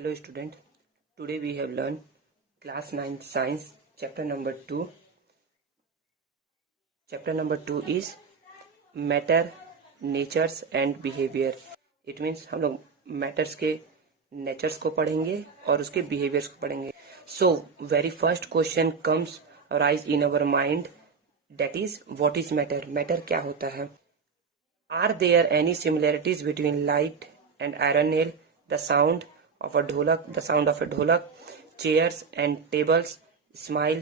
Hello student, today we have learned class 9 science chapter number 2. Chapter number 2 is matter, natures and behavior. It means हम लोग matters के natures को पढ़ेंगे और उसके behaviors को पढ़ेंगे. So very first question comes arise in our mind, that is what is matter? Matter क्या होता है? Are there any similarities between light and iron nail, the sound of a dholak, chairs and tables, smile,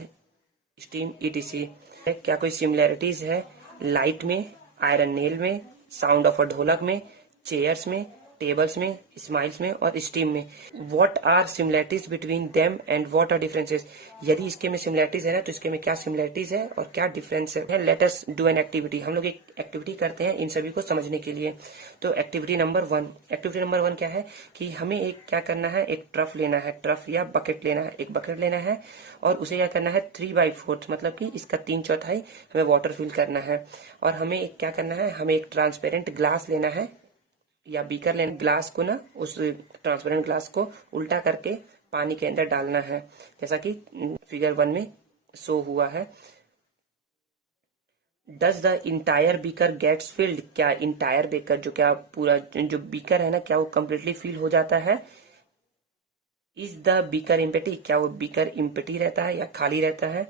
steam, etc. क्या कोई similarities है light में, iron nail में, sound of a ढोलक में, चेयर्स में, टेबल्स में, स्माइल्स में और स्टीम में? What are similarities between them and what are differences? यदि इसके में सिमिलैरिटीज है ना तो इसके में क्या सिमिलैरिटीज है और क्या डिफरेंस है? Let us do an activity. हम लोग एक एक्टिविटी करते हैं इन सभी को समझने के लिए. तो एक्टिविटी नंबर वन क्या है कि हमें एक क्या करना है, एक ट्रफ लेना है, ट्रफ या बकेट लेना है, एक बकेट लेना है और उसे क्या करना है 3/4 मतलब कि इसका 3/4 हमें वाटर फिल करना है. और हमें एक क्या करना है, हमें एक ट्रांसपेरेंट ग्लास लेना है या बीकर लेना. ग्लास को ना, उस ट्रांसपेरेंट ग्लास को उल्टा करके पानी के अंदर डालना है जैसा कि फिगर 1 में शो हुआ है. Does the entire beaker gets filled? क्या इंटायर बीकर क्या पूरा जो बीकर है ना, क्या वो कम्प्लीटली फिल हो जाता है? Is the beaker empty? क्या वो बीकर इम्पेटी रहता है या खाली रहता है?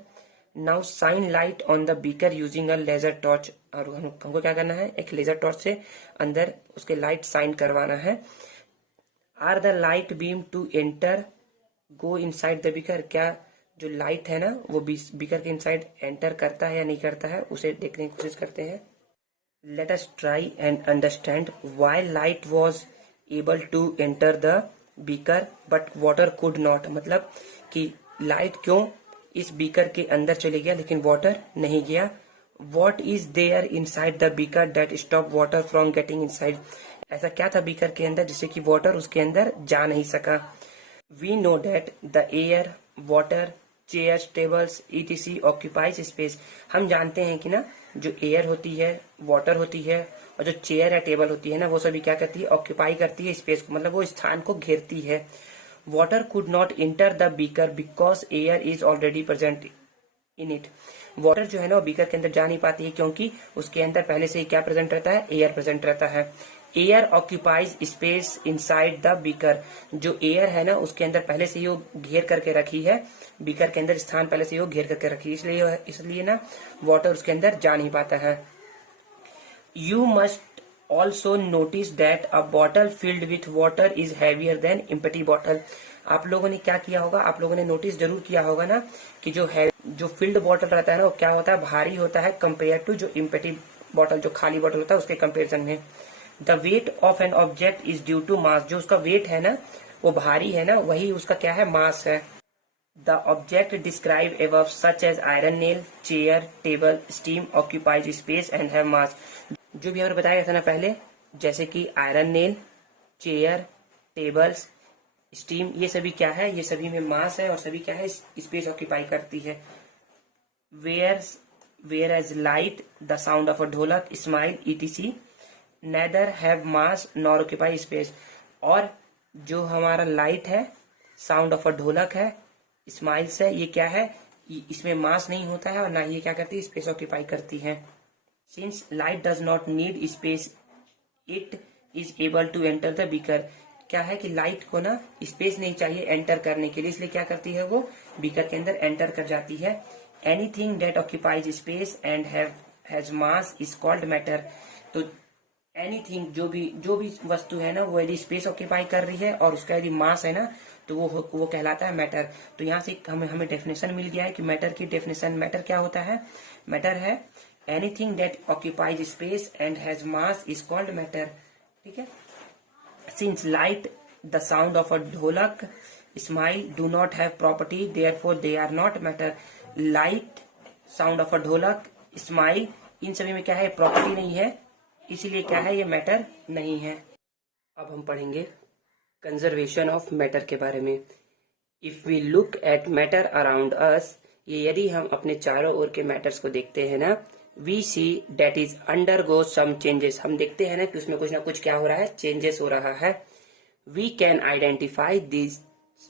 Now shine light on the beaker using a laser torch. और हमको क्या करना है, एक लेजर टॉर्च से अंदर उसके लाइट साइन करवाना है. Are the light beam to enter go inside the beaker? क्या जो लाइट है ना वो बीकर के इनसाइड एंटर करता है या नहीं करता है, उसे देखने की कोशिश करते हैं. Let us try and understand why light was able to enter the beaker but water could not. मतलब कि लाइट क्यों इस बीकर के अंदर चले गया लेकिन वाटर नहीं गया. What is there inside the beaker that stop water from getting inside? ऐसा क्या था बीकर के अंदर जिससे कि वाटर उसके अंदर जा नहीं सका. We know that the air, water, chairs, tables etc occupies space. हम जानते हैं कि ना जो एयर होती है, वाटर होती है और जो चेयर या टेबल होती है ना, वो सभी क्या करती है, ऑक्यूपाई करती है स्पेस को, मतलब वो स्थान को घेरती है. Water could not enter the beaker because air is already present in it. Water जो है ना वो बीकर के अंदर जा नहीं पाती है क्योंकि उसके अंदर पहले से ही क्या प्रेजेंट रहता है, एयर प्रेजेंट रहता है. Air occupies space inside the beaker. जो एयर है ना उसके अंदर पहले से ही वो घेर करके रखी है, बीकर के अंदर स्थान पहले से ही वो घेर करके रखी है, इसलिए ना वाटर उसके अंदर जा नहीं पाता है. You must also notice that a bottle filled with water is heavier than empty bottle. आप लोगों ने क्या किया होगा, आप लोगों ने नोटिस जरूर किया होगा ना कि जो फिल्ड बॉटल रहता है ना वो क्या होता है, भारी होता है कंपेयर टू जो एम्प्टी बॉटल, जो खाली बॉटल होता है उसके कंपेरिजन में. The weight of an object is due to mass. जो उसका वेट है ना वो भारी है ना, वही उसका क्या है, मास है. The object describe above such as iron nail, chair, table, steam occupies space and have mass. जो भी हमने बताया था ना पहले, जैसे कि iron nail, chair, tables, steam, ये सभी क्या है, ये सभी में मास है और सभी क्या है, स्पेस ऑक्यूपाई करती है. Whereas light, the sound of a dholak, smile etc neither have mass nor occupy space. और जो हमारा लाइट है, साउंड ऑफ अ ढोलक है, स्माइल्स है, ये क्या है, इसमें मास नहीं होता है और ना ये क्या करती है, स्पेस ऑक्यूपाई करती है. Since light does not need space it is able to enter the beaker. क्या है कि लाइट को ना स्पेस नहीं चाहिए एंटर करने के लिए, इसलिए क्या करती है, वो बीकर के अंदर एंटर कर जाती है. Anything that occupies space and has mass is called matter. तो एनीथिंग, जो भी वस्तु है ना वो यदि स्पेस ऑक्यूपाई कर रही है और उसका यदि मास है ना तो वो कहलाता है मैटर. तो यहाँ से हमें डेफिनेशन मिल गया है कि मैटर की डेफिनेशन, मैटर क्या होता है, मैटर है anything that occupies space and has mass is called matter. ठीक है. Since light, the sound of a dholak, smile do not have property therefore they are not matter. Light, sound of a dholak, smile, इन सभी में क्या है, property नहीं है, इसीलिए क्या है, ये मैटर नहीं है. अब हम पढ़ेंगे कंजर्वेशन ऑफ मैटर के बारे में. If we look at matter around us, ये यदि हम अपने चारों ओर के मैटर्स को देखते हैं ना, we see that is undergo some changes. हम देखते हैं ना कि उसमें कुछ ना कुछ क्या हो रहा है, चेंजेस हो रहा है. We can identify this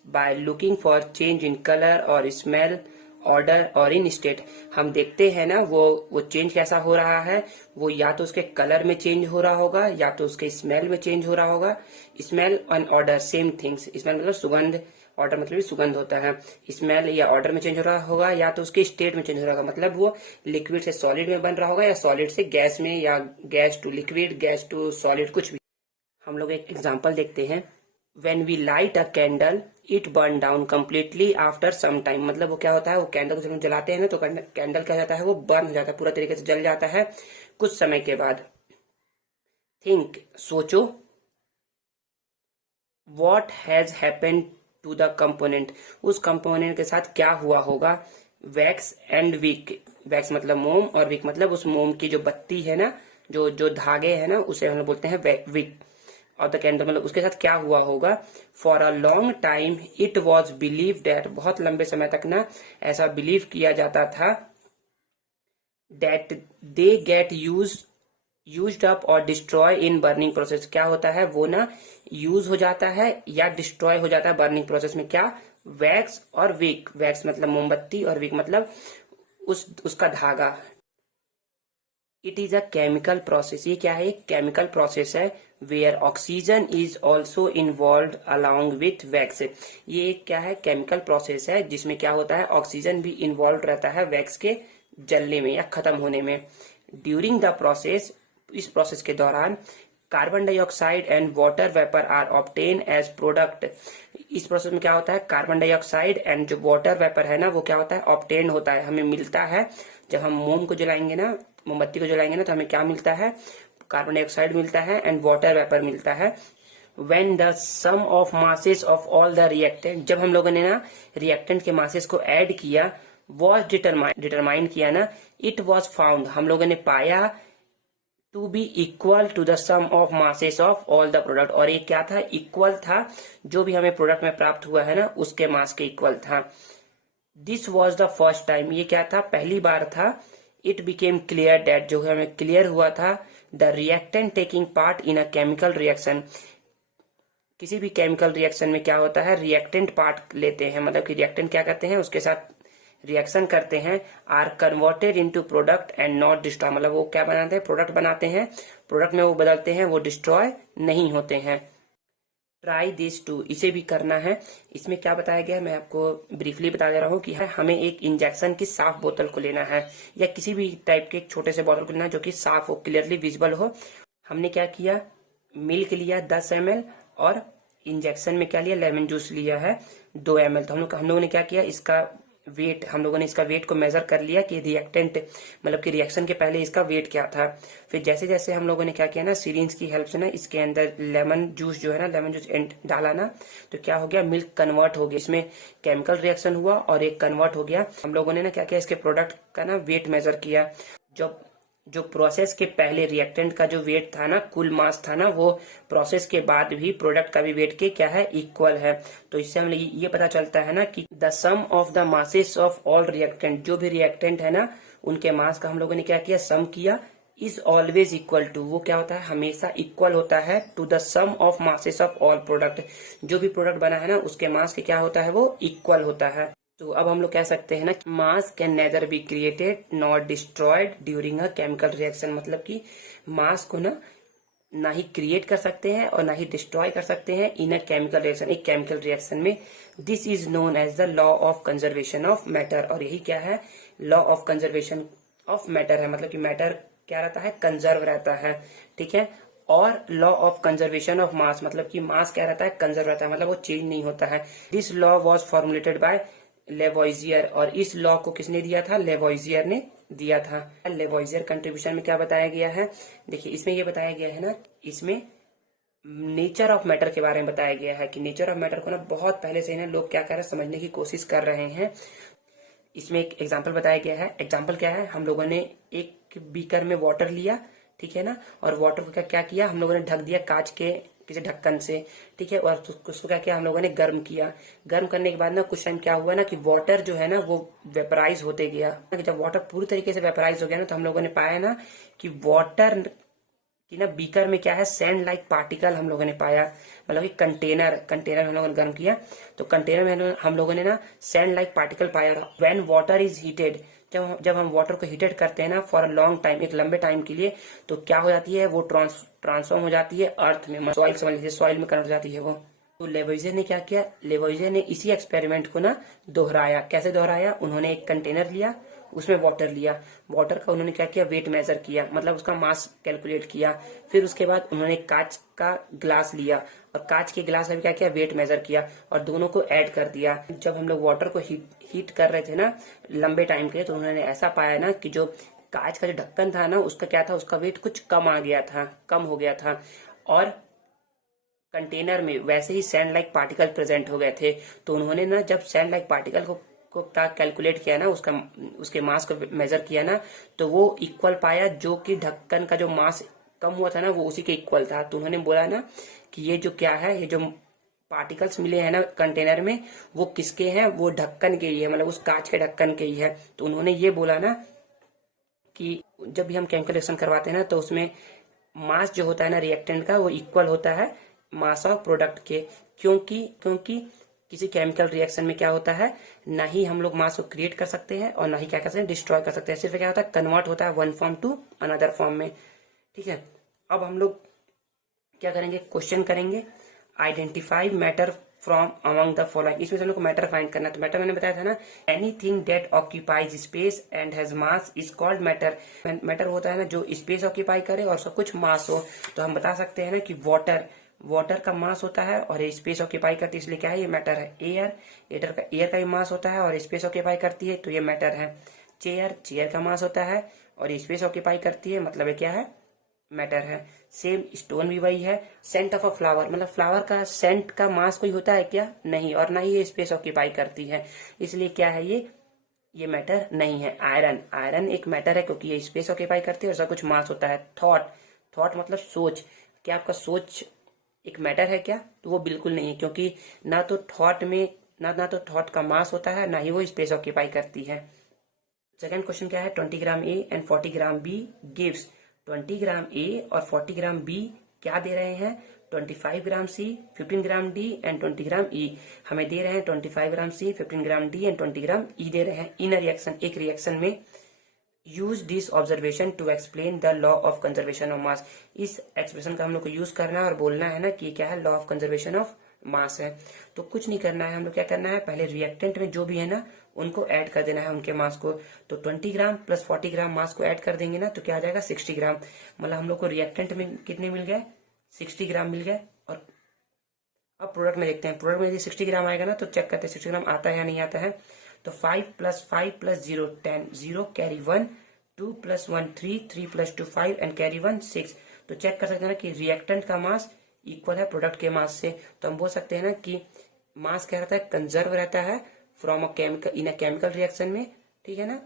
by looking for change in colour और स्मेल, ऑर्डर और इन स्टेट। हम देखते हैं ना वो चेंज कैसा हो रहा है, वो या तो उसके कलर में चेंज हो रहा होगा या तो उसके स्मेल में चेंज हो रहा होगा। Smell and order same things. Smell मतलब सुगंध, ऑर्डर मतलब भी सुगंध होता है। स्मेल या ऑर्डर में चेंज हो रहा होगा या तो उसके स्टेट में चेंज हो रहा होगा, मतलब वो लिक्विड से सॉलिड में बन रहा होगा या सॉलिड से गैस में, या gas to liquid, gas to solid, कुछ भी। हम लोग एक एग्जांपल देखते हैं। When we light a candle, it burn down completely after some time। मतलब वो क्या होता है, वो कैंडल को जब हम जलाते हैं ना तो कैंडल क्या जाता है, वो बर्न हो जाता है, पूरा तरीके से जल जाता है कुछ समय के बाद। थिंक, सोचो, what has happened to the component, उस कंपोनेंट के साथ क्या हुआ होगा। वैक्स एंड विक, वैक्स मतलब मोम और विक मतलब उस मोम की जो बत्ती है ना, जो जो धागे है ना, उसे हम लोग बोलते हैं विक। और द कैंडल मतलब उसके साथ क्या हुआ होगा। For a long time it was believe that, बहुत लंबे समय तक ना ऐसा बिलीव किया जाता था, that they get used up और डिस्ट्रॉय इन बर्निंग प्रोसेस। क्या होता है, वो ना यूज हो जाता है या डिस्ट्रॉय हो जाता है बर्निंग प्रोसेस में। क्या, वैक्स और विक। वैक्स मतलब मोमबत्ती और विक मतलब उसका धागा। It is a chemical process, ये क्या है, एक केमिकल प्रोसेस है। Where oxygen is also involve along with wax. ये एक क्या है, केमिकल प्रोसेस है जिसमें क्या होता है, ऑक्सीजन भी इन्वॉल्व रहता है वैक्स के जलने में या खत्म होने में। ड्यूरिंग द प्रोसेस, इस प्रोसेस के दौरान carbon dioxide and water vapour are obtain as product. इस प्रोसेस में क्या होता है, कार्बन डाइऑक्साइड एंड जो वाटर वेपर है ना, वो क्या होता है, ऑब्टेन होता है, हमें मिलता है। जब हम मोम को जलाएंगे ना, मोमबत्ती को जलाएंगे ना, तो हमें क्या मिलता है, कार्बन डाइऑक्साइड मिलता है एंड वाटर वेपर मिलता है। When the sum of masses of all the reactant, जब हम लोगों ने ना रिएक्टेंट के मासेस को ऐड किया, was डिटरमाइन किया ना, it was found, हम लोगों ने पाया, to be equal to the sum of masses of all the product. और ये क्या था, इक्वल था, जो भी हमें प्रोडक्ट में प्राप्त हुआ है ना उसके मास के इक्वल था। This was the first time, ये क्या था, पहली बार था। इट बिकेम क्लियर डेट, जो हमें क्लियर हुआ था, the reactant taking part in a chemical reaction. किसी भी केमिकल रिएक्शन में क्या होता है, रिएक्टेंट पार्ट लेते हैं, मतलब कि रिएक्टेंट क्या करते हैं, उसके साथ रिएक्शन करते हैं, are converted into product and not destroy. मतलब वो क्या बनाते हैं, प्रोडक्ट बनाते हैं, प्रोडक्ट में वो बदलते हैं, वो डिस्ट्रॉय नहीं होते हैं। ट्राई दिस टू, इसे भी करना है। इसमें क्या बताया गया है, मैं आपको ब्रीफली बता दे रहा हूँ कि हमें एक इंजेक्शन की साफ बोतल को लेना है, या किसी भी टाइप के एक छोटे से बोतल को लेना है जो कि साफ हो, क्लियरली विजिबल हो। हमने क्या किया, मिल्क लिया 10 ml और इंजेक्शन में क्या लिया, लेमन जूस लिया है 2 ml। तो हम लोगों ने क्या किया, इसका वेट, हम लोगों ने इसका वेट को मेजर कर लिया कि रिएक्टेंट मतलब कि रिएक्शन के पहले इसका वेट क्या था। फिर जैसे जैसे हम लोगों ने क्या किया ना, सिरिंज की हेल्प से ना इसके अंदर लेमन जूस जो है ना, लेमन जूस डाला ना, तो क्या हो गया, मिल्क कन्वर्ट हो गया, इसमें केमिकल रिएक्शन हुआ और एक कन्वर्ट हो गया। हम लोगों ने ना क्या किया, इसके प्रोडक्ट का ना वेट मेजर किया। जब जो प्रोसेस के पहले रिएक्टेंट का जो वेट था ना, कुल मास था ना, वो प्रोसेस के बाद भी प्रोडक्ट का भी वेट के क्या है, इक्वल है। तो इससे हमें ये पता चलता है ना कि the sum of the masses of all reactant, जो भी रिएक्टेंट है ना उनके मास का हम लोगों ने क्या किया, सम किया, इज ऑलवेज इक्वल टू, वो क्या होता है, हमेशा इक्वल होता है, to the sum of masses of all product. जो भी प्रोडक्ट बना है ना उसके मास के क्या होता है, वो इक्वल होता है। तो अब हम लोग कह सकते हैं ना, मास can nether be created not destroyed during a chemical reaction. मतलब कि मास को ना ही क्रिएट कर सकते हैं और ना ही डिस्ट्रॉय कर सकते हैं इन अ केमिकल रिएक्शन, एक केमिकल रिएक्शन में। This is known as the law of conservation of matter. और यही क्या है, law of conservation of matter है। मतलब कि मैटर क्या रहता है, कंजर्व रहता है, ठीक है। और लॉ ऑफ कंजर्वेशन ऑफ मास, मतलब कि मास क्या रहता है, कंजर्व रहता है, मतलब वो चेंज नहीं होता है। This law was formulated by Lavoisier. और इस लॉ को किसने दिया था, लेवोइजियर ने दिया था। लेवोइजियर कंट्रीब्यूशन में क्या बताया गया है, देखिए इसमें ये बताया गया है ना, इसमें नेचर ऑफ मैटर के बारे में बताया गया है कि नेचर ऑफ मैटर को ना बहुत पहले से ना लोग क्या कर रहे हैं, समझने की कोशिश कर रहे हैं। इसमें एक एग्जाम्पल बताया गया है। एग्जाम्पल क्या है, हम लोगों ने एक बीकर में वाटर लिया, ठीक है ना, और वाटर को क्या किया, हम लोगों ने ढक दिया कांच के किसी ढक्कन से, ठीक है। और उसको क्या किया, हम लोगों ने गर्म किया। गर्म करने के बाद ना कुछ टाइम क्या हुआ ना कि वाटर जो है ना वो वेपराइज होते गया। जब वाटर पूरी तरीके से वेपराइज हो गया ना, तो हम लोगों ने पाया ना कि वाटर कि ना बीकर में क्या है, सैंड लाइक पार्टिकल हम लोगों ने पाया, मतलब कि कंटेनर हम लोगों ने गर्म किया तो कंटेनर में हम लोगों ने ना सैंड लाइक पार्टिकल पाया। व्हेन वाटर इज हीटेड, जब हम वाटर को हीटेड करते हैं ना फॉर अ लॉन्ग टाइम, एक लंबे टाइम के लिए, तो क्या हो जाती है, वो ट्रांसफॉर्म हो जाती है अर्थ में, सॉइल समझ लीजिए, सॉइल में कन्वर्ट हो जाती है वो। तो लेवोइजे ने क्या किया, लेवोइजे ने इसी एक्सपेरिमेंट को ना दोहराया। कैसे दोहराया, उन्होंने एक कंटेनर लिया, उसमें वाटर लिया, वाटर का उन्होंने क्या किया, वेट मेजर किया, मतलब उसका मास कैलकुलेट किया। फिर उसके बाद उन्होंने कांच का ग्लास लिया और कांच के ग्लास में क्या किया, वेट मेजर किया और दोनों को ऐड कर दिया। जब हम लोग वाटर को हीट कर रहे थे ना लंबे टाइम के लिए, तो उन्होंने ऐसा पाया ना कि जो कांच का जो ढक्कन था ना, उसका क्या था, उसका वेट कुछ कम हो गया था और कंटेनर में वैसे ही सैंड लाइक पार्टिकल प्रेजेंट हो गए थे। तो उन्होंने ना जब सैंड लाइक पार्टिकल को कैलकुलेट किया ना, उसके मास को मेजर किया ना, तो वो इक्वल पाया, जो कि ढक्कन का जो मास कम हुआ था ना वो उसी के इक्वल था। तो उन्होंने बोला ना कि ये जो क्या है, ये जो पार्टिकल्स मिले हैं ना कंटेनर में, वो किसके हैं, वो ढक्कन के ही है, मतलब उस कांच के ढक्कन के ही है। तो उन्होंने ये बोला ना कि जब भी हम केमिकल रिएक्शन करवाते हैं ना, तो उसमें मास जो होता है ना रिएक्टेंट का, वो इक्वल होता है मास ऑफ प्रोडक्ट के। क्योंकि क्योंकि किसी केमिकल रिएक्शन में क्या होता है, ना ही हम लोग मास को क्रिएट कर सकते हैं और ना ही क्या कर सकते हैं, डिस्ट्रॉय कर सकते हैं। सिर्फ क्या होता है, कन्वर्ट होता है one form to another form में। ठीक है, अब हम लोग क्या करेंगे, क्वेश्चन करेंगे, identify matter from among the following. इसमें से हम लोग को मैटर फाइंड करना है। तो मैटर मैंने बताया था ना, anything that occupies space and has mass is called matter. Matter होता है ना जो स्पेस ऑक्यूपाई करे और सब कुछ मास हो। तो हम बता सकते हैं ना कि वाटर का मास होता है और स्पेस ऑक्यूपाई करती है, इसलिए क्या है, ये मैटर है। एयर का भी मास होता है और स्पेस ऑक्यूपाई करती है, तो ये मैटर है। चेयर का मास होता है और स्पेस ऑक्यूपाई करती है, मतलब ये क्या है, मैटर है। सेम स्टोन भी वही है। सेंट ऑफ अ फ्लावर, मतलब फ्लावर का सेंट का मास कोई होता है क्या, नहीं, और ना ही ये स्पेस ऑक्यूपाई करती है, इसलिए क्या है, ये मैटर नहीं है। आयरन एक मैटर है क्योंकि ये स्पेस ऑक्यूपाई करती है और सब कुछ मास होता है। थॉट मतलब सोच, क्या आपका सोच एक मैटर है क्या, तो वो बिल्कुल नहीं है, क्योंकि ना तो थॉट में ना तो थॉट का मास होता है, ना ही वो स्पेस ऑक्यूपाई करती है। सेकंड क्वेश्चन क्या है, 20 gram A and 40 gram B gives. 20 gram A और 40 ग्राम बी क्या दे रहे हैं, 25 ग्राम सी, 15 ग्राम डी एंड 20 ग्राम ई। हमें दे रहे हैं 25 ग्राम सी, 15 ग्राम डी एंड 20 ग्राम ई दे रहे हैं इन अ रिएक्शन, एक रिएक्शन में। Use this observation to explain the law of conservation of mass. इस एक्सप्रेशन का हम लोग को यूज करना है और बोलना है ना कि क्या है, लॉ ऑफ कंजर्वेशन ऑफ मास है। तो कुछ नहीं करना है, हम लोग क्या करना है, पहले रिएक्टेंट में जो भी है ना उनको ऐड कर देना है, उनके मास को। तो 20 ग्राम प्लस 40 ग्राम मास को ऐड कर देंगे ना, तो क्या आ जाएगा, 60 ग्राम। मतलब हम लोग को रिएक्टेंट में कितने मिल गए, 60 ग्राम मिल गए। और अब प्रोडक्ट में देखते हैं, प्रोडक्ट में यदि 60 ग्राम आएगा ना, तो चेक करते हैं 60 ग्राम आता है या नहीं आता है। तो 5 + 5 + 0 10, 0 कैरी 1, 2 + 1 3, 3 + 2 5 एंड कैरी 1 6। तो चेक कर सकते हैं ना कि रिएक्टेंट का मास इक्वल है प्रोडक्ट के मास से। तो हम बोल सकते हैं ना कि मास क्या रहता है, कंजर्व रहता है from a chemical in a chemical reaction में। ठीक है ना।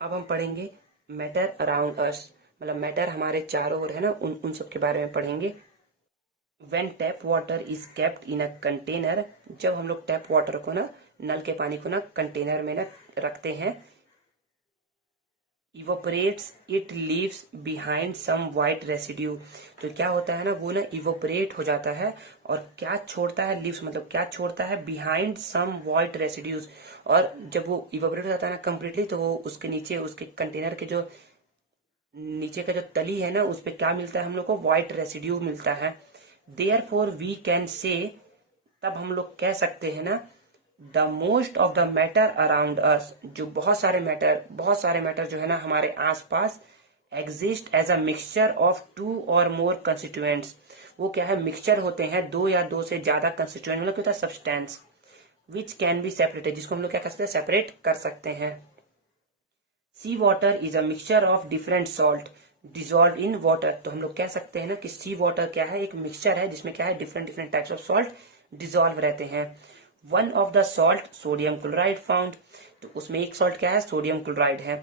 अब हम पढ़ेंगे मैटर अराउंड अस, मतलब मैटर हमारे चारों ओर है ना, उन सब के बारे में पढ़ेंगे। When tap water is kept in a container, जब हम लोग टैप वाटर को ना, नल के पानी को ना कंटेनर में ना रखते हैं, evaporates it leaves behind some white residue. तो क्या होता है ना, वो ना इवोपरेट हो जाता है और क्या छोड़ता है, लीव्स मतलब क्या छोड़ता है, बिहाइंड सम वाइट रेसिड्यूज। और जब वो इवोपरेट हो जाता है ना कम्प्लीटली, तो वो उसके नीचे, उसके कंटेनर के जो नीचे का जो तली है ना, उस पर क्या मिलता है, हम लोग को व्हाइट रेसिड्यू मिलता है। देयरफॉर वी कैन से, तब हम लोग कह सकते हैं ना, the most of the matter around us, जो बहुत सारे मैटर जो है ना हमारे आसपास, exist as a mixture of 2 और मोर कंस्टिट्यूएंट्स। वो क्या है, मिक्सचर होते हैं 2 या 2 से ज्यादा कंस्टिट्यूएंट, मतलब क्या होता है, substance, which can be separated, जिसको हम लोग क्या कर सकते हैं, सेपरेट कर सकते हैं। Sea water is a mixture of different salt dissolve in water. तो हम लोग कह सकते हैं ना कि सी वाटर क्या है, एक मिक्सचर है जिसमें क्या है, different types of salt dissolve रहते हैं। One of the salt sodium chloride found, तो उसमें एक सॉल्ट क्या है, सोडियम क्लोराइड है।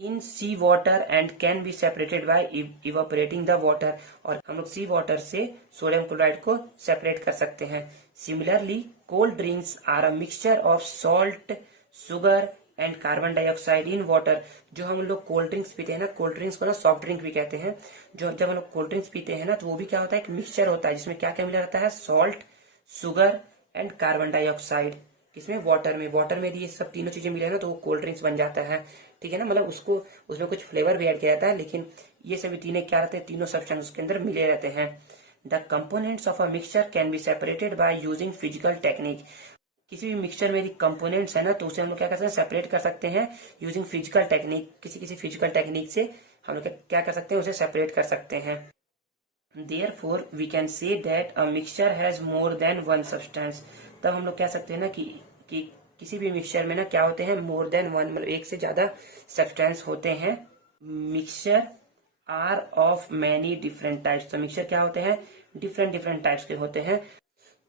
In sea water and can be separated by evaporating the water, और हम लोग सी वाटर से सोडियम क्लोराइड को सेपरेट कर सकते हैं। Similarly cold drinks are a mixture of salt, sugar and carbon dioxide in water. जो हम लोग कोल्ड ड्रिंक्स पीते हैं ना, कोल्ड ड्रिंक्स को ना सॉफ्ट ड्रिंक भी कहते हैं, जो जब हम लोग कोल्ड ड्रिंक्स पीते हैं ना तो वो भी क्या होता है, एक मिक्सचर होता है जिसमें क्या क्या मिला रहता है, salt, sugar and carbon dioxide. किसमें, वाटर में। वाटर में ये सब तीनों चीजें मिले ना तो वो कोल्ड ड्रिंक्स बन जाता है, ठीक है ना। मतलब उसको उसमें कुछ फ्लेवर भी ऐड किया जाता है, लेकिन ये सभी तीनों क्या रहते हैं, तीनों सब्सटेंस उसके अंदर मिले रहते हैं। The components of a mixture can be separated by using physical technique. किसी भी मिक्सचर में यदि कंपोनेंट्स है ना तो उसे हम लोग क्या कर सकते हैं, सेपरेट कर सकते हैं यूजिंग फिजिकल टेक्निक। किसी किसी फिजिकल टेक्निक से हम लोग क्या कर सकते हैं, उसे सेपरेट कर सकते हैं। Therefore, we can say that a mixture has more than one substance। तब हम लोग कह सकते हैं ना कि किसी भी मिक्सचर में ना क्या होते हैं, मोर देन वन, मतलब एक से ज्यादा सब्सटेंस होते हैं। Mixture are of many different types. तो मिक्सचर क्या होते हैं, डिफरेंट डिफरेंट टाइप्स के होते हैं।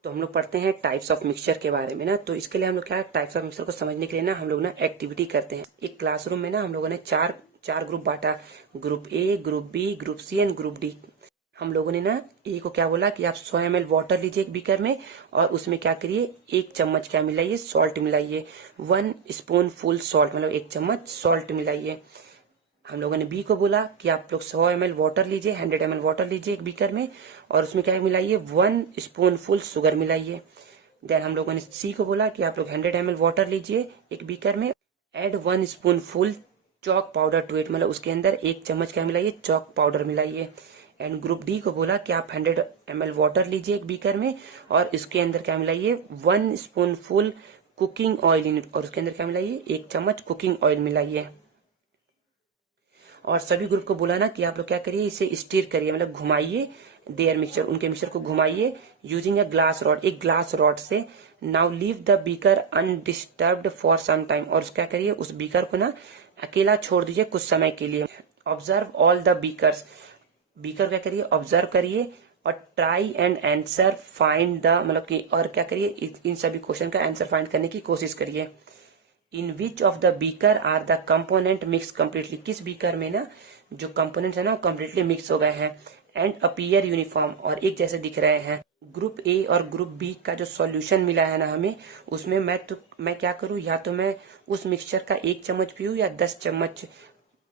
तो हम लोग पढ़ते हैं टाइप्स ऑफ मिक्सचर के बारे में ना। तो इसके लिए हम लोग क्या, टाइप्स ऑफ मिक्सचर को समझने के लिए ना हम लोग ना एक्टिविटी करते हैं। एक क्लासरूम में ना हम लोगों ने चार ग्रुप बांटा, group A, group B, group C and group D. हम लोगों ने ना ए को क्या बोला कि आप 100 ml वाटर लीजिए एक बीकर में और उसमें क्या करिए, 1 चम्मच क्या मिलाइए, सॉल्ट मिलाइए, 1 स्पून फुल सॉल्ट, मतलब 1 चम्मच सॉल्ट मिलाइए। हम लोगों ने बी को बोला कि आप लोग 100 ml वाटर लीजिए, 100 ml वाटर लीजिए एक बीकर में और उसमें क्या मिलाइए, 1 स्पून फुल शुगर मिलाइए। देन हम लोगों ने सी को बोला कि आप लोग 100 ml वाटर लीजिए एक बीकर में, add 1 spoon full chalk powder to it, मतलब उसके अंदर 1 चम्मच क्या मिलाइए, चॉक पाउडर मिलाइए। एंड ग्रुप डी को बोला कि आप 100 ml वाटर लीजिए एक बीकर में और इसके अंदर क्या मिलाइए, 1 spoon full cooking oil in it, और उसके अंदर क्या मिलाइए, 1 चम्मच कुकिंग ऑयल मिलाइए। और सभी ग्रुप को बोला ना कि आप लोग क्या करिए, इसे स्टीर करिए, मतलब घुमाइए देयर मिक्सचर, उनके मिक्सचर को घुमाइए यूजिंग अ ग्लास रॉड, एक ग्लास रॉड से। Now leave the beaker undisturbed for some time, और क्या करिए, उस बीकर को ना अकेला छोड़ दीजिए कुछ समय के लिए। Observe all the beakers, beaker क्या करिए, ऑब्जर्व करिए और try and answer find the, मतलब कि और क्या करिए, इन सभी क्वेश्चन का आंसर फाइंड करने की कोशिश करिए। In which of the beaker are the component mix completely, किस बीकर में ना जो कंपोनेंट्स है ना वो कम्प्लीटली मिक्स हो गए हैं, एंड अपीयर यूनिफॉर्म, और एक जैसे दिख रहे हैं। ग्रुप ए और ग्रुप बी का जो सॉल्यूशन मिला है ना हमें, उसमें मैं क्या करूं, या तो मैं उस मिक्सचर का 1 चम्मच पीऊं या 10 चम्मच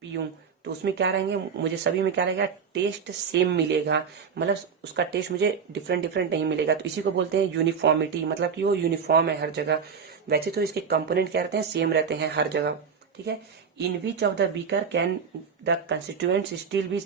पीऊं, तो उसमें क्या रहेंगे, मुझे सभी में क्या रहेगा, टेस्ट सेम मिलेगा, मतलब उसका टेस्ट मुझे डिफरेंट डिफरेंट नहीं मिलेगा। तो इसी को बोलते हैं यूनिफॉर्मिटी, मतलब कि वो यूनिफॉर्म है हर जगह। वैसे तो इसके कंपोनेंट क्या रहते हैं, सेम रहते हैं हर जगह, ठीक है। In which of the beaker can the constituents still be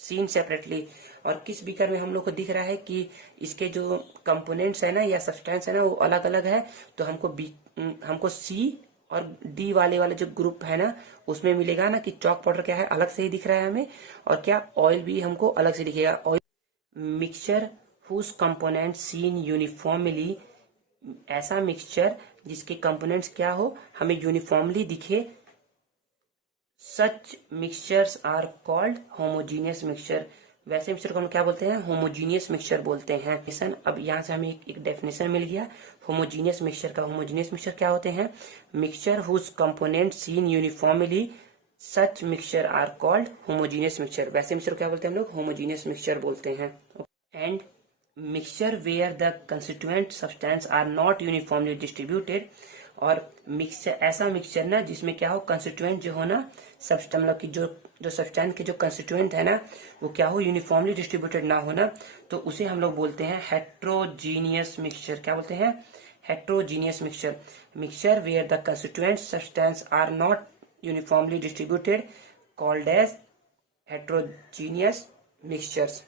seen separately, और किस बीकर में हम लोग को दिख रहा है कि इसके जो कंपोनेंट्स है ना या सब्सटेंस है ना वो अलग अलग है। तो हमको सी और डी वाले जो ग्रुप है ना उसमें मिलेगा ना कि चॉक पाउडर क्या है, अलग से ही दिख रहा है हमें, और क्या, ऑयल भी हमको अलग से दिखेगा। Oil mixture whose component seen uniformly, ऐसा मिक्सचर जिसके कंपोनेंट्स क्या हो, हमें यूनिफॉर्मली दिखे। Such mixtures are called homogeneous mixture, वैसे मिक्सचर को हम क्या बोलते हैं, होमोजीनियस मिक्सचर बोलते हैं। अब यहाँ से हमें एक डेफिनेशन मिल गया होमोजीनियस मिक्सचर का। होमोजीनियस मिक्सचर क्या होते हैं, mixture whose component seen uniformly, such mixture are called homogeneous mixture. वैसे मिक्सचर क्या बोलते हैं हम लोग, होमोजीनियस मिक्सचर बोलते हैं। And mixture where the constituent substance are not uniformly distributed, और मिक्सचर, ऐसा मिक्सचर ना जिसमें क्या हो, कंस्टिट्यूएंट जो हो ना, सब्सटेंस, मतलब कि जो सब्सटेंस के जो कंस्टिट्यूएंट है ना वो क्या हो, यूनिफॉर्मली डिस्ट्रीब्यूटेड ना हो ना, तो उसे हम लोग बोलते हैं हेट्रोजीनियस मिक्सचर। क्या बोलते हैं, heterogeneous mixture. Mixture where the constituent substance are not uniformly distributed called as heterogeneous mixtures.